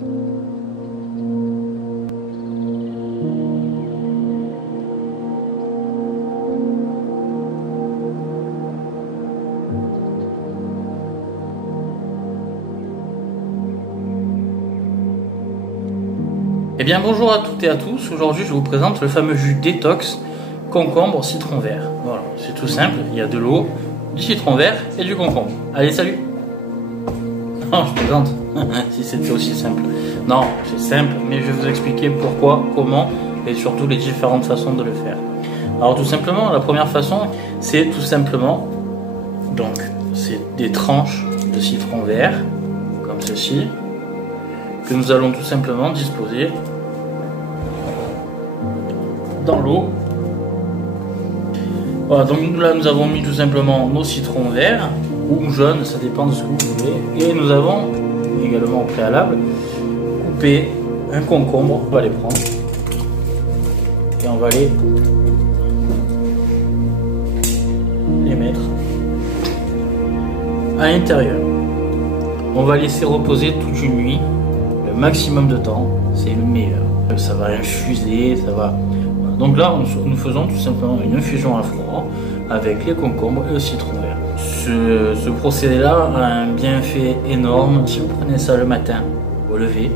Eh bien bonjour à toutes et à tous, aujourd'hui je vous présente le fameux jus détox concombre citron vert. Voilà, c'est tout simple, il y a de l'eau, du citron vert et du concombre. Allez, salut. Non, je plaisante, si c'était aussi simple. Non, c'est simple, mais je vais vous expliquer pourquoi, comment et surtout les différentes façons de le faire. Alors tout simplement, la première façon, c'est tout simplement, donc c'est des tranches de citron vert, comme ceci, que nous allons tout simplement disposer dans l'eau. Voilà, donc là nous avons mis tout simplement nos citrons verts ou jaunes, ça dépend de ce que vous voulez, et nous avons également au préalable coupé un concombre. On va les prendre et on va les mettre à l'intérieur. On va laisser reposer toute une nuit, le maximum de temps, c'est le meilleur. Ça va infuser, ça va. Donc là, nous faisons tout simplement une infusion à froid avec les concombres et le citron vert. Ce procédé-là a un bienfait énorme. Si vous prenez ça le matin au lever,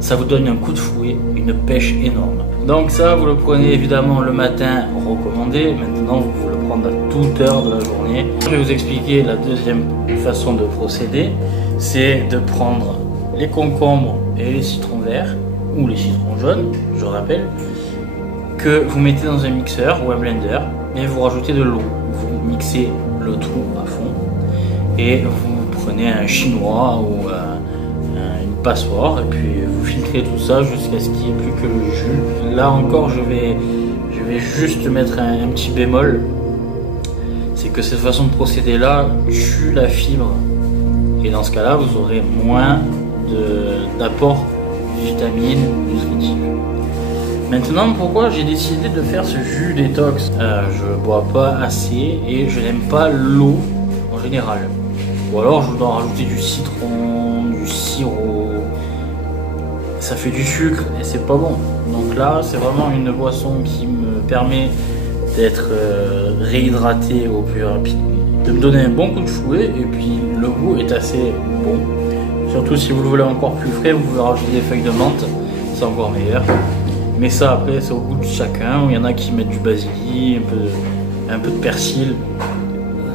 ça vous donne un coup de fouet, une pêche énorme. Donc ça, vous le prenez évidemment le matin, recommandé. Maintenant, vous pouvez le prendre à toute heure de la journée. Je vais vous expliquer la deuxième façon de procéder. C'est de prendre les concombres et les citrons verts, ou les citrons jaunes, je rappelle, que vous mettez dans un mixeur ou un blender et vous rajoutez de l'eau. Vous mixez le tout à fond et vous prenez un chinois ou une passoire et puis vous filtrez tout ça jusqu'à ce qu'il n'y ait plus que le jus. Là encore, je vais juste mettre un petit bémol, c'est que cette façon de procéder là tue la fibre et dans ce cas là vous aurez moins d'apport de vitamines nutritives. Maintenant, pourquoi j'ai décidé de faire ce jus détox? Je bois pas assez et je n'aime pas l'eau en général. Ou alors je dois rajouter du citron, du sirop. Ça fait du sucre et c'est pas bon. Donc là, c'est vraiment une boisson qui me permet d'être réhydraté au plus rapide, de me donner un bon coup de fouet et puis le goût est assez bon. Surtout si vous le voulez encore plus frais, vous pouvez rajouter des feuilles de menthe, c'est encore meilleur. Mais ça après c'est au goût de chacun, il y en a qui mettent du basilic, un peu de persil,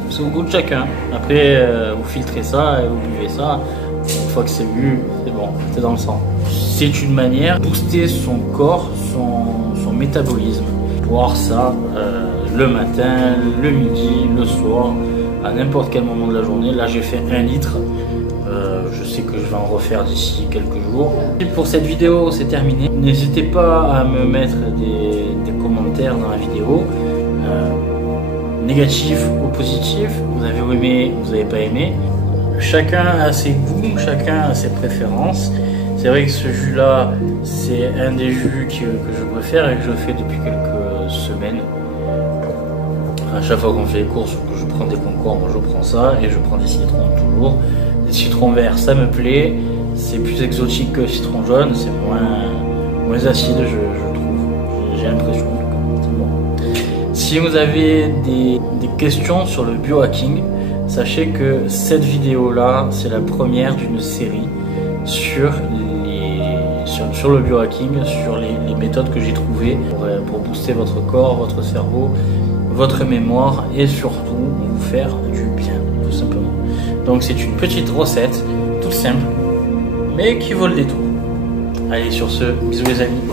c'est au goût de chacun. Après vous filtrez ça et vous buvez ça, une fois que c'est bu, c'est bon, c'est dans le sang. C'est une manière de booster son corps, son métabolisme. Boire ça le matin, le midi, le soir, à n'importe quel moment de la journée. Là j'ai fait 1 litre. Je sais que je vais en refaire d'ici quelques jours. Et pour cette vidéo, c'est terminé. N'hésitez pas à me mettre des commentaires dans la vidéo, négatifs ou positifs. Vous avez aimé, vous n'avez pas aimé. Chacun a ses goûts, chacun a ses préférences. C'est vrai que ce jus-là, c'est un des jus que je préfère et que je fais depuis quelques semaines. À chaque fois qu'on fait les courses ou que je prends des concombres, je prends ça et je prends des citrons toujours. Les citrons verts, ça me plaît, c'est plus exotique que le citron jaune, c'est moins acide, je trouve, j'ai l'impression. Bon. Si vous avez des questions sur le biohacking, sachez que cette vidéo-là, c'est la première d'une série sur le biohacking, sur les méthodes que j'ai trouvées pour booster votre corps, votre cerveau, votre mémoire et surtout vous faire du bien, tout simplement. Donc c'est une petite recette, toute simple, mais qui vaut le détour. Allez, sur ce, bisous les amis.